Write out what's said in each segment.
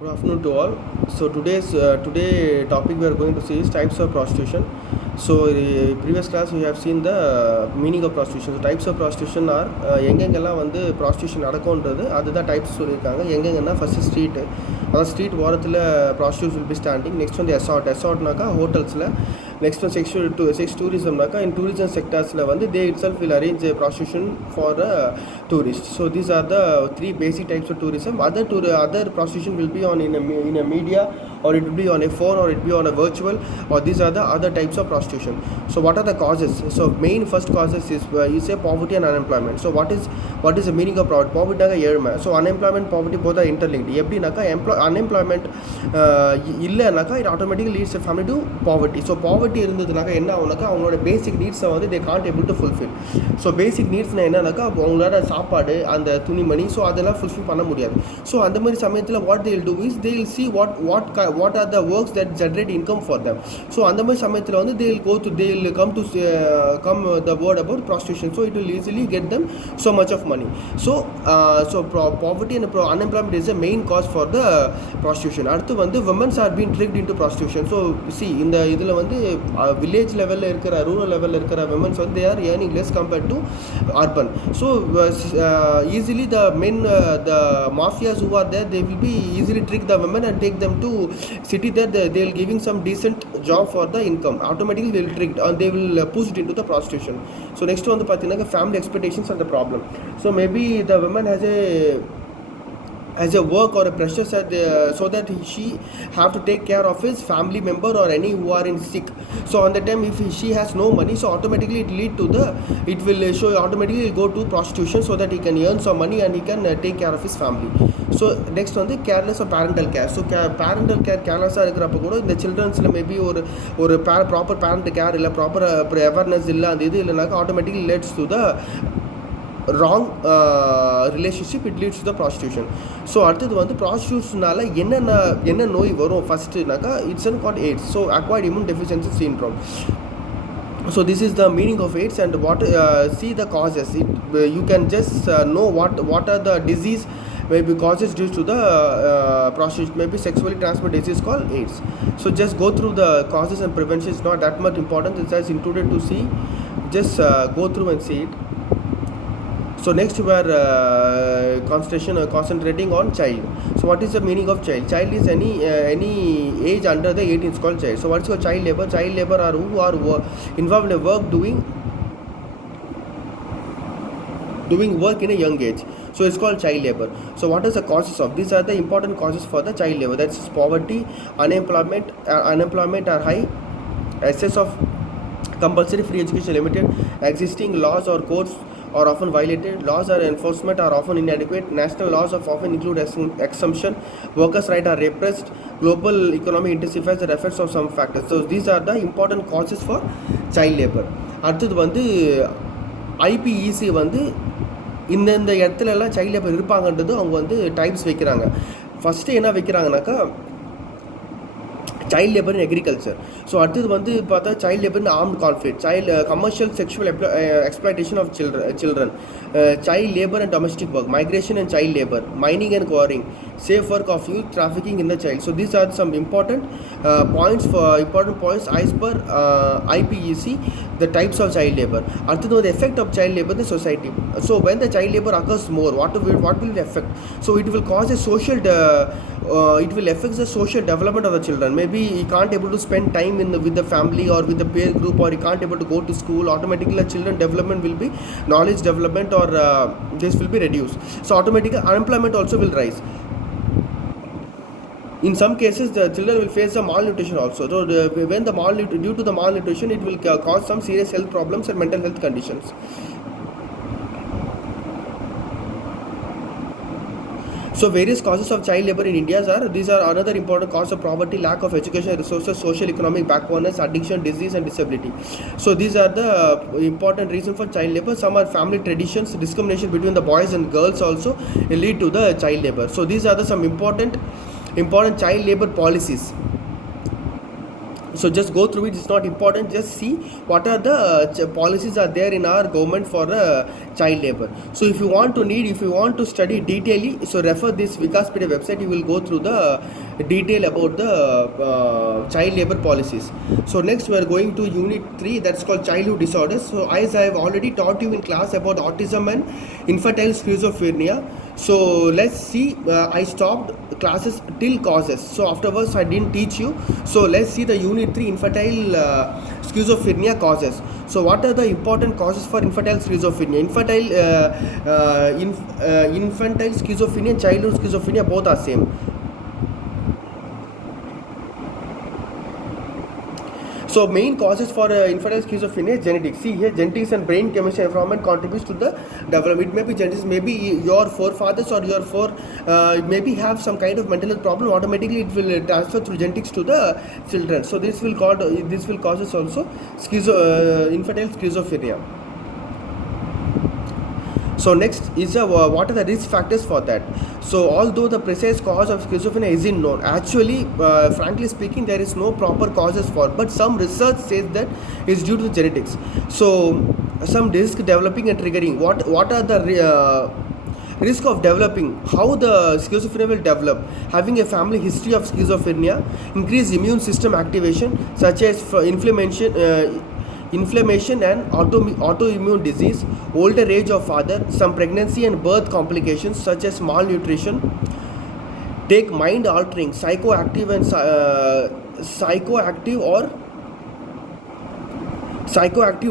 Good afternoon to all. So today topic we are going to see is types of prostitution. So in previous class we have seen the meaning of prostitution. So types of prostitution are எங்கெங்கெல்லாம் வந்து prostitution நடக்கும்ன்றது அதுதான் டைப்ஸ் சொல்லியிருக்காங்க. எங்கெங்கன்னா first street, அதாவது ஸ்ட்ரீட் ஓரத்தில் prostitutes will be standing. Next வந்து எசார்ட்னாக்கா ஹோட்டல்ஸில். நெக்ஸ்ட் வந்து செக்ஸ் டூரிசம்னாக்கா இன் டூரிசம் செக்டர்ஸில் வந்து they it self will arrange prostitution for tourists. So these are the three basic types of tourism. Other prostitution will be on in a media, or it will be on a phone, or it will be on a virtual, or these are the other types of prostitution. So what are the causes? So main first causes is you say poverty and unemployment. So what is the meaning of poverty? Poverty ஏழ்மை. So unemployment, poverty both are interlinked. எப்படின்னாக்கா unemployment இல்லைனாக்கா it automatically leads a family to poverty. So poverty இருந்ததுனாக்கா என்ன ஆகுனாக்கா அவங்களோட பேசிக் நீட்ஸை வந்து they can't able to fulfill. So basic needsனா என்னன்னாக்கா அவங்களோட சாப்பாடு, அந்த துணிமணி, ஸோ அதெல்லாம் ஃபுல்ஃபில் பண்ண முடியாது. ஸோ அந்த மாதிரி சமயத்தில் what they will do is they will see what are the works that generate income for them. So அந்த மாதிரி சமயத்தில் வந்து they will come to the word about prostitution. So it will easily get them so much of money. So poverty and unemployment is the main cause for the prostitution. அடுத்து வந்து women are being tricked into prostitution. So see இந்த இதில் வந்து village லெவலில் இருக்கிற ரூரல் லெவலில் இருக்கிற women வந்து they are earning less compared to urban. So easily the men, the mafias who are there, they will be easily trick the women and take them to city that they will giving some decent job for the income. Automatically they will trick and they will push it into the prostitution. So next one, the family expectations are the problem. So maybe the woman has a work or a pressure so that she have to take care of his family member or any who are in sick. So on the time if she has no money, so automatically it will automatically go to prostitution so that he can earn some money and he can take care of his family. So next one, careless of parental care. So parental care careless-ஆக இருக்கிறப்ப கூட இந்த சில்ட்ரன்ஸில் maybe ஒரு proper parent care இல்லை, proper awareness இல்லை, அந்த இது இல்லைனாக்கா automatically leads to the wrong relationship, it leads to the prostitution. So அடுத்தது வந்து ப்ராஸ்டியூஷனால் என்ன நோய் வரும் ஃபஸ்ட்டுனாக்கா it's called AIDS. So acquired immune deficiency syndrome. So this is the meaning of AIDS and what see the causes. You can just know what are the disease maybe causes due to the prostitution. Maybe sexually transmitted disease called AIDS. So just go through the causes and prevention is not that much important. It's as included to see. Just go through and see it. So next we are concentrating on child. So what is the meaning of child? Child is any age under the 18 is called child. So what's your child labor? Child labor are who are involved in work doing work in a young age. So it's called child labor. So what is the causes of? These are the important causes for the child labor. That's poverty, unemployment are high, excess of compulsory free education limited, existing laws or codes are often violated, laws or enforcement are often inadequate, national laws often include exemption, workers' rights are repressed, global economy intensifies the effects of some factors. So these are the important causes for child labor. அடுத்தது வந்து IPEC வந்து இந்த இடத்துலலாம் child labour இருப்பாங்கன்றது அவங்க வந்து டைப்ஸ் வைக்கிறாங்க. ஃபஸ்ட்டு என்ன வைக்கிறாங்கனாக்கா child labor in agriculture. So அடுத்தது வந்து பார்த்தா child labor in armed conflict, commercial sexual exploitation of children, child labor and domestic work, migration and child labor, mining and quarrying, safe work of youth, trafficking in the child. So these are some important points as per IPEC, the types of child labor. அடுத்தது the effect of child labor in the society. So when the child labor occurs more, what will it affect? So it will cause a social it will affect the social development of the children. Maybe he can't able to spend time with the family or with the peer group, or he can't able to go to school. Automatically the children development will be knowledge development or this will be reduced. So automatically unemployment also will rise. In some cases the children will face the malnutrition also. So due to the malnutrition, it will cause some serious health problems and mental health conditions. So various causes of child labor in India these are another important cause of poverty, lack of education resources, social economic backwardness, addiction, disease and disability. So these are the important reasons for child labor. Some are family traditions, discrimination between the boys and girls also lead to the child labor. So these are some important child labor policies. So just go through it. It's not important. Just see what are the policies are there in our government for child labor. So if you want to study detailedly, so refer this Vikaspedia website. You will go through the detail about the child labor policies. So next we are going to unit 3, that's called childhood disorders. So as I have already taught you in class about autism and infantile schizophrenia. So let's see, I stopped classes till causes, so afterwards I didn't teach you. So let's see the unit 3 infantile schizophrenia causes. So what are the important causes for infantile schizophrenia? Infantile schizophrenia and childhood schizophrenia both are same. So main causes for infantile schizophrenia is genetics. See here, genetics and brain chemistry environment contributes to the development. It may be genetics, maybe your forefathers or your maybe have some kind of mental health problem. Automatically, it will transfer through genetics to the children. So this will causes also infantile schizophrenia. So next is what are the risk factors for that? So although the precise cause of schizophrenia isn't known, actually, frankly speaking, there is no proper causes for. But some research says that it's due to the genetics. So some risk developing and triggering. What are the risk of developing? How the schizophrenia will develop? Having a family history of schizophrenia, increased immune system activation, such as inflammation and autoimmune disease, older age of father, some pregnancy and birth complications such as malnutrition, take mind altering psychoactive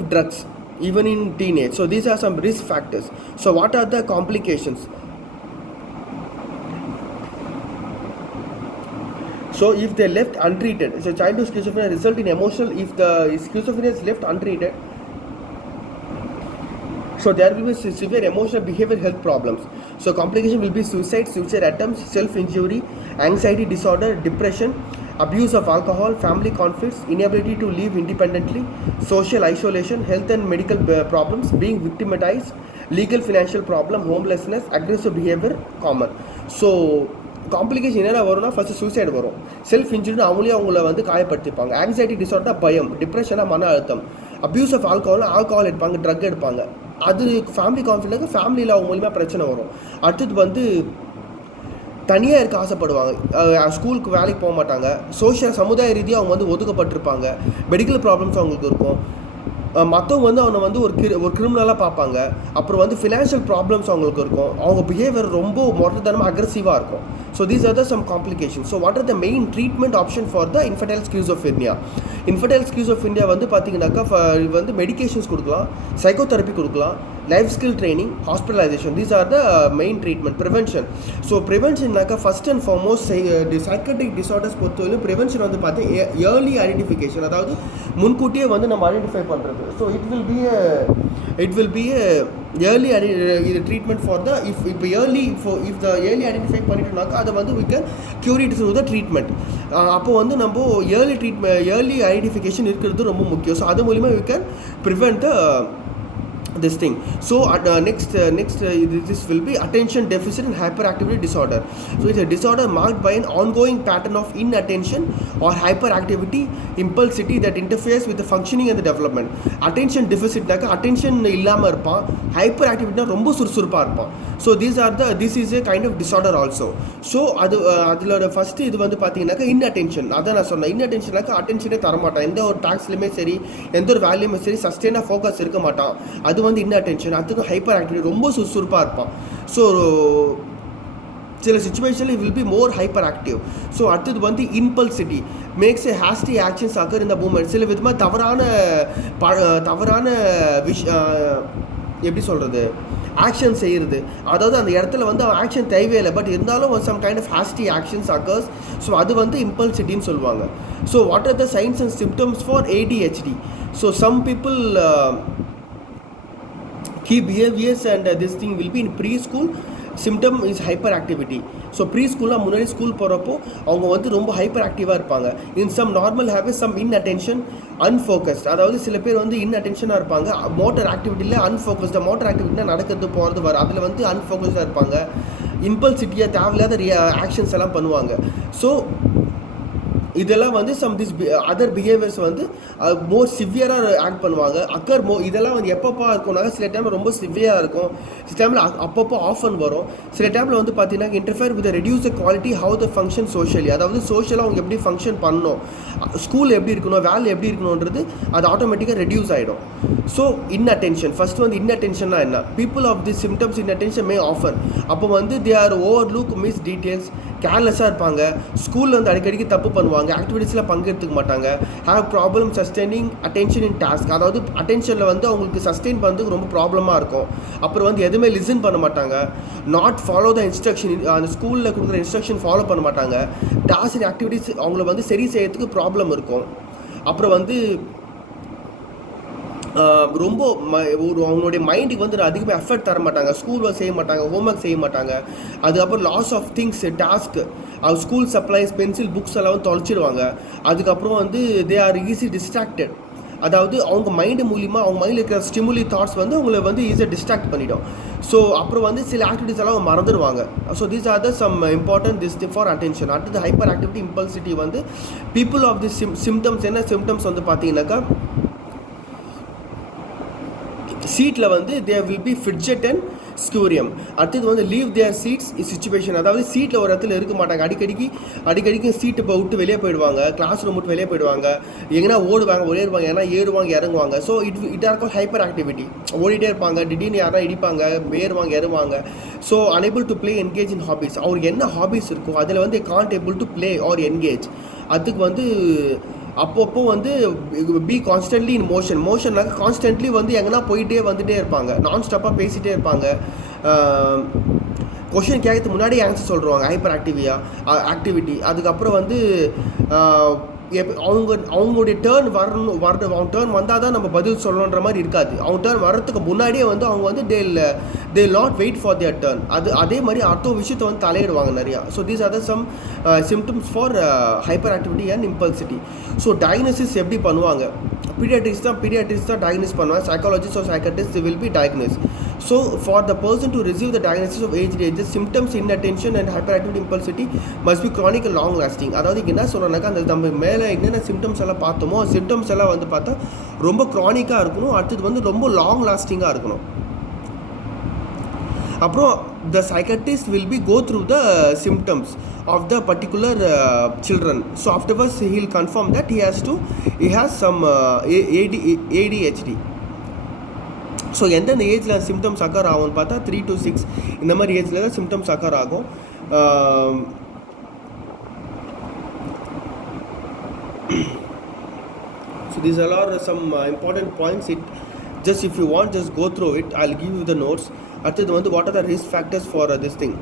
drugs even in teenage. So these are some risk factors. So what are the complications? So if they left untreated, so childhood schizophrenia result in emotional, if the schizophrenia is left untreated, so there will be severe emotional behavioral health problems. So complication will be suicide attempts, self-injury, anxiety disorder, depression, abuse of alcohol, family conflicts, inability to live independently, social isolation, health and medical problems, being victimized, legal financial problem, homelessness, aggressive behavior common. So complication என்னென்ன வரும்னா first suicide வரும், செல்ஃப் இன்ஜுரின்னு அவங்கள வந்து காயப்படுத்திப்பாங்க, anxiety disorder பயம், டிப்ரெஷனாக மன அழுத்தம், அப்யூஸ் ஆஃப் ஆல்கஹால் எடுப்பாங்க, ட்ரக் எடுப்பாங்க, அது ஃபேமிலி கான்ஃப்ளிக்ட், ஃபேமிலியில் அவங்க மூலிமா பிரச்சனை வரும். அடுத்தது வந்து தனியாக இருக்க ஆசைப்படுவாங்க, ஸ்கூலுக்கு வேலைக்கு போக மாட்டாங்க, சமுதாய ரீதியாக அவங்க வந்து ஒதுக்கப்பட்டிருப்பாங்க, மெடிக்கல் ப்ராப்ளம்ஸ் அவங்களுக்கு இருக்கும், மற்றவங்க வந்து அவனை வந்து ஒரு கிரிமினலாக பார்ப்பாங்க, அப்புறம் வந்து ஃபினான்ஷியல் ப்ராப்ளம்ஸ் அவங்களுக்கு இருக்கும், அவங்க பிஹேவியர் ரொம்ப மொரட்டுத்தனமாக அக்ரெசிவாக இருக்கும். So these are the some complication. So what are the main treatment option for the infantile schizophrenia? Infantile schizophrenia வந்து பார்த்தீங்கன்னாக்கா வந்து மெடிகேஷன்ஸ் கொடுக்கலாம், சைக்கோதெரப்பி கொடுக்கலாம், life skill training, hospitalisation. These are the main treatment. Prevention. So ப்ரிவென்ஷன்னாக்கா first and foremost psychiatric disorders பொறுத்தவரைக்கும் prevention வந்து பார்த்தீங்கன்னா early identification, அதாவது முன்கூட்டியே வந்து நம்ம ஐடென்டிஃபை பண்ணுறது. So it will be early treatment for the if the early identify பண்ணிட்டோம்னாக்கா அதை வந்து we can cure it through the treatment. அப்போ வந்து நம்ம ஏர்லி ஐடென்டிஃபிகேஷன் இருக்கிறது ரொம்ப முக்கியம். ஸோ அது மூலிமா we can prevent this thing. So this will be attention deficit and hyperactivity disorder. So it's a disorder marked by an ongoing pattern of inattention or hyperactivity, impulsivity that interferes with the functioning and the development. Attention deficit naaka attention illama irpan, hyperactivity na romba sursurpa irpan. So this is a kind of disorder also. So adula first idu vandu pathina inattention. Adha na sonna inattention naaka attention e tharamaata, endha or task lime seri endha or value me seri sustain focus irukka maata, அது வந்து inattention. அதுக்கு hyper activity, ரொம்ப சுறுசுறுப்பாக இருப்பான். ஸோ சில சுச்சுவேஷனில் it will be more hyper active. So அடுத்தது வந்து impulsivity makes a hasty actions occur in the movement. சில விதமாக தவறான எப்படி சொல்கிறது, ஆக்ஷன் செய்கிறது, அதாவது அந்த இடத்துல வந்து ஆக்ஷன் தேவையே இல்லை, பட் இருந்தாலும் some kind of hasty actions occurs. So அது வந்து இம்பல்சிட்டின்னு சொல்லுவாங்க. So what are the signs and symptoms for ADHD? So some people key behaviors and this thing will be in preschool. Symptom is hyperactivity. So ப்ரீஸ்கூலாக முன்னாடி school போகிறப்போ அவங்க வந்து ரொம்ப ஹைப்பர் ஆக்டிவாக இருப்பாங்க. In some normal habits some inattention, unfocused, அதாவது சில பேர் வந்து இன்அட்டென்ஷனாக இருப்பாங்க. மோட்டர் ஆக்டிவிட்டியில் அன்ஃபோக்கஸ்டாக, மோட்டர் ஆக்டிவிட்டினா நடக்கிறது போகிறது வர, அதில் வந்து அன்ஃபோக்கஸ்டாக இருப்பாங்க. இம்பல்சிட்டியாக தேவையில்லாத ஆக்ஷன்ஸ் எல்லாம் பண்ணுவாங்க. ஸோ இதெல்லாம் வந்து சம் திஸ் அதர் பிஹேவியர்ஸ் வந்து மோர் சிவியராக ஆக்ட் பண்ணுவாங்க. இதெல்லாம் வந்து எப்பப்போ இருக்கும்னாக்க சில டைமில் ரொம்ப சிவியராக இருக்கும், சில டைமில் அப்பப்போ ஆஃபன் வரும். சில டைமில் வந்து பார்த்தீங்கன்னா interfere with reduce the quality how the function socially. அதாவது சோஷியலாக அவங்க எப்படி ஃபங்க்ஷன் பண்ணணும், ஸ்கூல் எப்படி இருக்கணும், வேலை எப்படி இருக்கணுன்றது அது ஆட்டோமேட்டிக்காக ரெடியூஸ் ஆகிடும். ஸோ இன்அட்டென்ஷன் ஃபஸ்ட்டு வந்து இன்அட்டென்ஷன்னா என்ன, people of the symptoms inattention may often. அப்போ வந்து they are overlook miss details, கேர்லெஸ்ஸாக இருப்பாங்க, ஸ்கூலில் வந்து அடிக்கடிக்கு தப்பு பண்ணுவாங்க, ஆக்டிவிட்டீஸில் பங்கெடுத்துக்க மாட்டாங்க, have problem sustaining attention in task. அதாவது அட்டென்ஷனில் வந்து அவங்களுக்கு சஸ்டெயின் பண்ணுறதுக்கு ரொம்ப ப்ராப்ளமாக இருக்கும். அப்புறம் வந்து எதுவுமே லிசன் பண்ண மாட்டாங்க, நாட் ஃபாலோ த இன்ஸ்ட்ரக்ஷன், அந்த ஸ்கூலில் கொடுக்குற இன்ஸ்ட்ரக்ஷன் ஃபாலோ பண்ண மாட்டாங்க, டாஸ்க் ஆக்டிவிட்டீஸ் அவங்கள வந்து சரி செய்யறதுக்கு ப்ராப்ளம் இருக்கும். அப்புறம் வந்து ரொம்ப அவங்களுடைய மைண்டுக்கு வந்து அதிகமாக எஃபர்ட் தர மாட்டாங்க, ஸ்கூல் ஒர்க் செய்ய மாட்டாங்க, ஹோம்ஒர்க் செய்ய மாட்டாங்க. அதுக்கப்புறம் லாஸ் ஆஃப் திங்ஸ் டாஸ்க்கு, ஸ்கூல் சப்ளைஸ் பென்சில் புக்ஸ் எல்லாம் தொலைச்சிடுவாங்க. அதுக்கப்புறம் வந்து தே ஆர் ஈஸி டிஸ்ட்ராக்டட். அதாவது அவங்க மைண்டு மூலிமா அவங்க மைண்டில் இருக்கிற ஸ்டிமுலி தாட்ஸ் வந்து அவங்களை வந்து ஈஸியாக டிஸ்ட்ராக்ட் பண்ணிடும். ஸோ அப்புறம் வந்து சில ஆக்டிவிட்டிஸ் எல்லாம் அவங்க மறந்துடுவாங்க. So these are the some important this for attention. அடுத்தது ஹைப்பர் ஆக்டிவிட்டி இம்பல்சிட்டி வந்து பீப்புள் ஆஃப் தி சிம்டம்ஸ். என்ன சிம்டம்ஸ் வந்து பார்த்தீங்கன்னாக்கா சீட்டில் வந்து there will be fidget and squirm. அடுத்தது வந்து லீவ் தேர் சீட்ஸ் சிச்சுவேஷன். அதாவது சீட்டில் ஒரு இடத்துல இருக்க மாட்டாங்க, அடிக்கடிக்கு சீட்டு இப்போ விட்டு வெளியே போயிடுவாங்க, கிளாஸ் ரூம் விட்டு வெளியே போயிடுவாங்க, எங்கன்னா ஓடுவாங்க, ஏன்னா ஏறுவாங்க இறங்குவாங்க. So it are call hyperactivity. ஓடிட்டே இருப்பாங்க, திடீர்னு யாராவது இடிப்பாங்க, ஏறுவாங்க இறங்குவாங்க. So unable to play engage in hobbies. அவருக்கு என்ன ஹாபீஸ் இருக்கோ அதில் வந்து can't able to play or engage. அதுக்கு வந்து அப்பப்போ வந்து பி கான்ஸ்டன்ட்லி இன் மோஷன்னாக்க கான்ஸ்டன்ட்லி வந்து எங்கன்னா போயிட்டே வந்துகிட்டே இருப்பாங்க, நான் ஸ்டாப்பாக பேசிகிட்டே இருப்பாங்க, கொஷின் கேட்கறதுக்கு முன்னாடி ஆன்சர் சொல்லுவாங்க, ஹைப்பர் ஆக்டிவிட்டி. அதுக்கப்புறம் வந்து அவங்களுடைய டேர்ன் அவங்க டேர்ன் வந்தால் தான் நம்ம பதில் சொல்லணுன்ற மாதிரி இருக்காது. அவங்க டேர்ன் வர்றதுக்கு முன்னாடியே வந்து அவங்க வந்து they not wait for their turn. அதே மாதிரி அடுத்த விஷயத்தை வந்து தலையிடுவாங்க நிறையா. So these are the some symptoms for hyperactivity and impulsivity. So diagnosis எப்படி பண்ணுவாங்க, பீடியாட்ரிக்ஸ் தான் டயக்னோஸ் பண்ணுவாங்க, psychologist or psychiatrist will be diagnose. So for the person to receive the diagnosis of ADHD, symptoms inattention and hyperactivity impulsivity must be chronic and long lasting. அதாவது என்ன சொல்கிறேன்னாக்கா அந்த நம்ம மேலே என்னென்ன சிம்டம்ஸ் எல்லாம் பார்த்தோமோ சிம்டம்ஸ் எல்லாம் வந்து பார்த்தா ரொம்ப க்ரானிக்காக இருக்கணும், அடுத்தது வந்து ரொம்ப லாங் லாஸ்டிங்காக இருக்கணும். அப்புறம் the psychiatrist will be go through the symptoms of the particular children. So afterwards he will confirm that he has some ADHD. So எந்தெந்த ஏஜில் சிம்டம்ஸ் அக்கர் ஆகும்னு பார்த்தா 3 to 6 இந்த மாதிரி ஏஜில் தான் சிம்டம்ஸ் அக்கர் ஆகும். So these are some important points. just if you want, just go through it. I'll give you the notes. அடுத்தது வந்து what are the risk factors for this thing.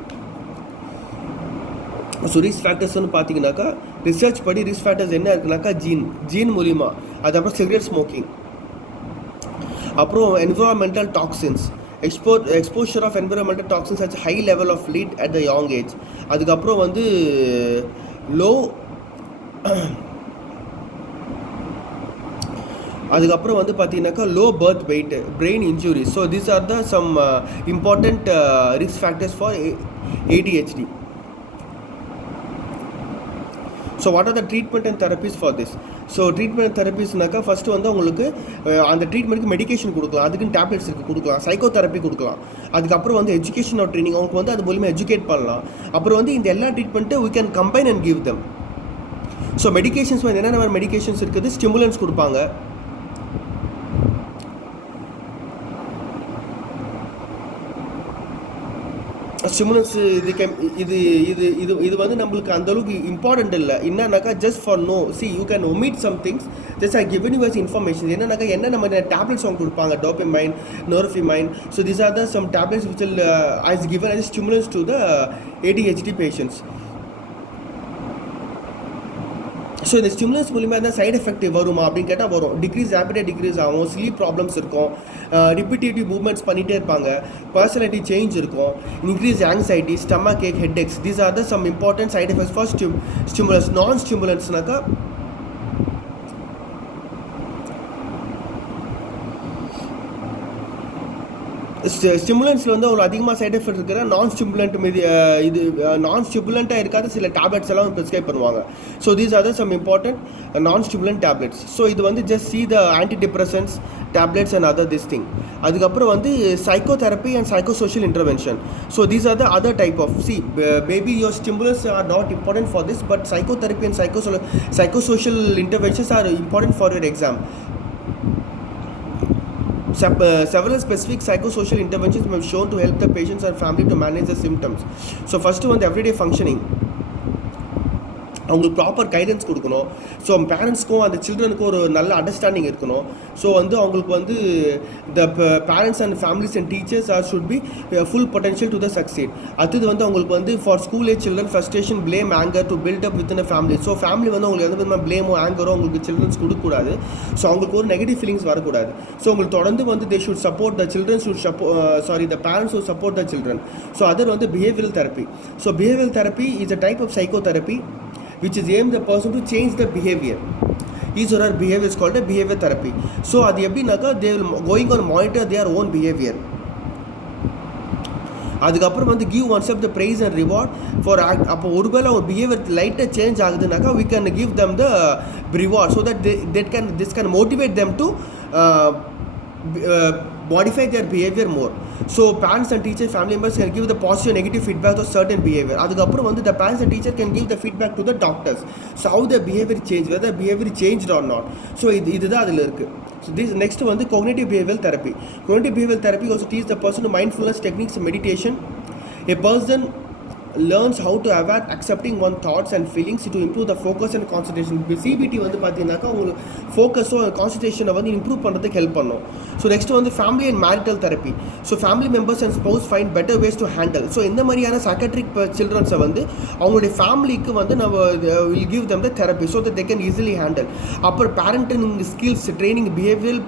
So risk ஃபேக்டர்ஸ்னு பார்த்தீங்கன்னாக்கா research படி risk factors என்ன இருக்குனாக்கா gene மூலிமா, அதுக்கப்புறம் cigarette smoking, அப்புறம் environmental toxins, exposure of environmental toxins at high level of lead at the young age, அதுக்கப்புறம் வந்து அதுக்கப்புறம் வந்து பார்த்தீங்கன்னாக்கா low birth weight, brain injuries. So these are the some important risk factors for ADHD. So what are the treatment and therapies for this? So treatment தெரப்பிஸ்னாக்கா first வந்து உங்களுக்கு அந்த ட்ரீட்மெண்ட்டுக்கு மெடிக்கேஷன் கொடுக்கலாம், அதுக்குன்னு டேப்லெட்ஸ் இருக்குது கொடுக்கலாம், சைக்கோ தெரப்பி கொடுக்கலாம், அதுக்கப்புறம் வந்து எஜுகேஷன் ஆஃப் ட்ரைனிங் அவங்களுக்கு வந்து அது மூலிமா எஜுகேட் பண்ணலாம். அப்புறம் வந்து இந்த எல்லா treatment we can combine and give them. So medications வந்து என்னென்ன மெடிக்கேஷன்ஸ் இருக்குது, ஸ்டிமுலன்ஸ் கொடுப்பாங்க, ஸ்டிமுலன்ஸ். இது வந்து நம்மளுக்கு அந்தளவுக்கு இம்பார்ட்டண்ட் இல்லை. என்னன்னாக்கா just for know you can omit some things, just I given you as information. என்னன்னாக்கா என்ன நம்ம டேப்லெட்ஸ் அவங்க கொடுப்பாங்க, dopamine, norepinephrine. So these are the some tablets which will as given as stimulants to the ADHD patients. ஸோ இந்த stimulants மூலிமா இருந்தால் side effect வருமா அப்படின்னு கேட்டால் வரும். ரேப்பிடாக டிக்ரீஸ் ஆகும், ஸ்லீப் ப்ராப்ளம்ஸ் இருக்கும், ரிப்பீட்டேட்டிவ் மூவ்மெண்ட்ஸ் பண்ணிகிட்டே இருப்பாங்க, பர்சனாலிட்டி சேஞ்ச் இருக்கும், increase anxiety, stomach Ek, headaches. These are the some important side effects for stimulants. Non ஸ்டிமுலன்ஸ்னாக்கா ஸ்டிமுலன்ஸில் வந்து அவ்வளோ அதிகமாக சைட் எஃபெக்ட் இருக்கிற நான் ஸ்டிமுலண்ட் மீது இது நான் ஸ்டிமுலண்ட்டாக இருக்காத சில டேப்லெட்ஸ் எல்லாம் ப்ரிஸ்கிரைப் பண்ணுவாங்க. So these are the some important non stimulant tablets. So இது வந்து just see the anti depressants tablets and other this thing. அதுக்கப்புறம் வந்து psychotherapy and psycho social intervention. So these are the other type of maybe your stimulus are not important for this, but psychotherapy and psycho social interventions are important for your exam. Several specific psychosocial interventions have been shown to help the patients and family to manage the symptoms. So first one, the everyday functioning. அவங்களுக்கு proper guidance கொடுக்கணும். ஸோ பேரண்ட்ஸ்க்கும் அந்த சில்ட்ரனுக்கும் ஒரு நல்ல அண்டர்ஸ்டாண்டிங் இருக்கணும். ஸோ வந்து அவங்களுக்கு வந்து the parents and families and teachers are should be full potential to the succeed. அடுத்தது வந்து அவங்களுக்கு வந்து for school age children frustration blame anger to build up within a family. So family வந்து அவங்களுக்கு எந்த விதமாக பிளேமோ ஆங்கரோ அவங்களுக்கு சில்ட்ரன்ஸ் கொடுக்கக்கூடாது. ஸோ அவங்களுக்கு ஒரு நெகட்டிவ் ஃபீலிங்ஸ் வரக்கூடாது. ஸோ உங்களுக்கு தொடர்ந்து வந்து they should support the children the parents should support the children. So other வந்து behavioural therapy. So behavioural therapy is a type of psychotherapy which is aimed the person to change the behavior. His or her behavior is called a behavior therapy. So அது எப்படின்னாக்கா they will going on monitor their own behavior. அதுக்கப்புறம் வந்து give oneself the praise and reward for act. அப்போ ஒருவேளை அவங்க பிஹேவியர் லைட்டாக சேஞ்ச் ஆகுதுனாக்கா we can give them the reward so that this can motivate them to modify their behavior more. So parents and teachers, family members can give the positive and negative feedback to certain behavior. அதுக்கப்புறம் வந்து the parents and teacher can give the feedback to the doctors. So how the behavior changed, whether behavior changed or not. So இதுதான் அதில் இருக்குது. So this next வந்து cognitive behavioral therapy. Cognitive behavioral therapy also teaches the person to mindfulness techniques and meditation. A person learns how to avoid accepting one thoughts and feelings to improve the focus and concentration. இப்போ சிபிடி வந்து பார்த்தீங்கன்னாக்கா உங்களுக்கு ஃபோக்கஸோ கான்சன்ட்ரேஷனை வந்து இம்ப்ரூவ் பண்ணுறதுக்கு help பண்ணும். So next வந்து family and marital therapy. So family members and spouse find better ways to handle. So இந்த மாதிரியான சைக்காட்ரிக் சில்ட்ரன்ஸை வந்து அவங்களுடைய ஃபேமிலிக்கு வந்து நம்ம will give them the therapy so that they can easily handle. அப்புறம் parenting skills training, behavioural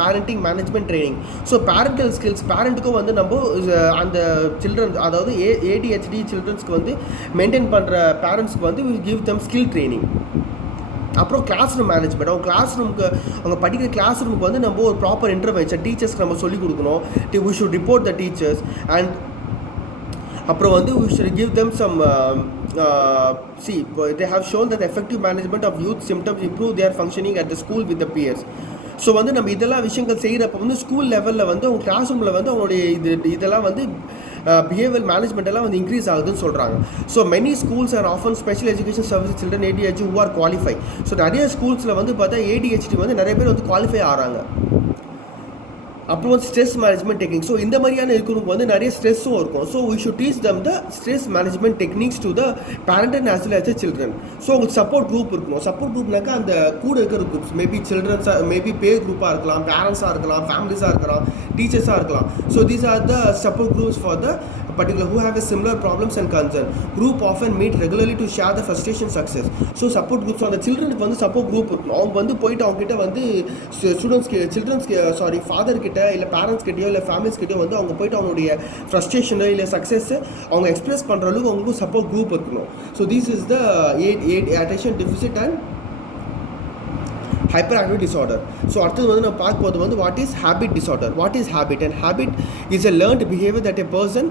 parenting management training. So parental skills பேரண்ட்டுக்கும் வந்து நம்ம அந்த சில்ட்ரன் அதாவது ஏடிஹெச்டி சில்ட்ரன்ஸ்க்கு வந்து மெயின்டைன் பண்ணுற பேரண்ட்ஸ்க்கு வந்து will give them skill training. அப்புறம் கிளாஸ் ரூம் மேனேஜ்மெண்ட். அவங்க கிளாஸ் ரூமுக்கு அவங்க படிக்கிற கிளாஸ் ரூமுக்கு வந்து நம்ம ஒரு ப்ராப்பர் இன்டர்வென்ஷன் டீச்சர்ஸ்க்கு நம்ம சொல்லிக் கொடுக்கணும். We should report the teachers and அப்புறம் வந்து we should give them some they have shown that effective management of youth symptoms improve their functioning at the school with the peers. So வந்து நம்ம இதெல்லாம் விஷயங்கள் செய்கிறப்ப வந்து ஸ்கூல் லெவலில் வந்து அவங்க கிளாஸ் ரூமில் வந்து அவங்களுடைய இதெல்லாம் வந்து பிஹேவியர் மேனேஜ்மெண்ட் எல்லாம் வந்து இன்க்ரீஸ் ஆகுதுன்னு சொல்கிறாங்க. So many schools are often special education service children ADHD who are qualify. ஸோ நிறைய ஸ்கூல்ஸில் வந்து பார்த்தா ADHD வந்து நிறைய பேர் வந்து குவாலிஃபை ஆகிறாங்க. அப்புறம் வந்து ஸ்ட்ரெஸ் மேனேஜ்மெண்ட் டெக்னிக். ஸோ இந்த மாதிரியான இருக்கிறவங்க வந்து நிறைய ஸ்ட்ரெஸ்ஸும் இருக்கும். So we should teach them the stress management techniques to the parent and as well as the children. So உங்களுக்கு சப்போர்ட் குரூப் இருக்கணும். சப்போர்ட் குரூப்னாக்கா அந்த கூட இருக்கிற குரூப்ஸ் மேபி சில்ட்ரன்ஸாக மேபி பேர் குரூப்பாக இருக்கலாம், பேரண்ட்ஸாக இருக்கலாம், ஃபேமிலிஸாக இருக்கலாம், டீச்சர்ஸாக இருக்கலாம். So these are the support groups for the particular who have a similar problems and concern. Group often meet regularly to share the frustration success. So support groups on the childrenக்கு வந்து சப்போர்ட் குரூப் இருக்கணும். அவங்க வந்து போயிட்டு அவங்க கிட்ட வந்து சில்ட்ரன்ஸ்க்கு ஃபாதர் கிட்ட இல்லை பேரண்ட்ஸ் கிட்டயோ இல்லை ஃபேமிலிஸ் கிட்டயோ வந்து அவங்க போயிட்டு அவங்களுடைய ஃப்ரஸ்ட்ரேஷனோ இல்லை சக்ஸஸ் அவங்க எக்ஸ்பிரஸ் பண்ணுற அளவுக்கு அவங்களுக்கு சப்போர்ட் குரூப் இருக்கணும். So this is the attention deficit and hyperactivity disorder. So அடுத்தது வந்து நம்ம பார்க்கும்போது வந்து what is habit disorder. What is habit? And habit is a learned behavior that a person.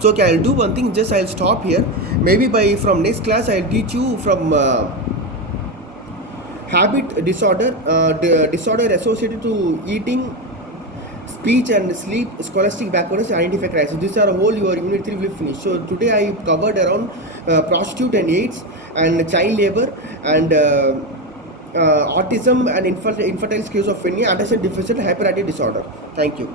So okay, I'll do one thing, just I'll stop here. Maybe from next class I'll teach you from habit disorder, disorder associated to eating, speech and sleep, scholastic backwardness, identify crisis. These are whole your unit 3 will finish. So today I covered around prostitute and AIDS and child labor and autism and infantile schizophrenia, attention deficit hyperactivity disorder. Thank you.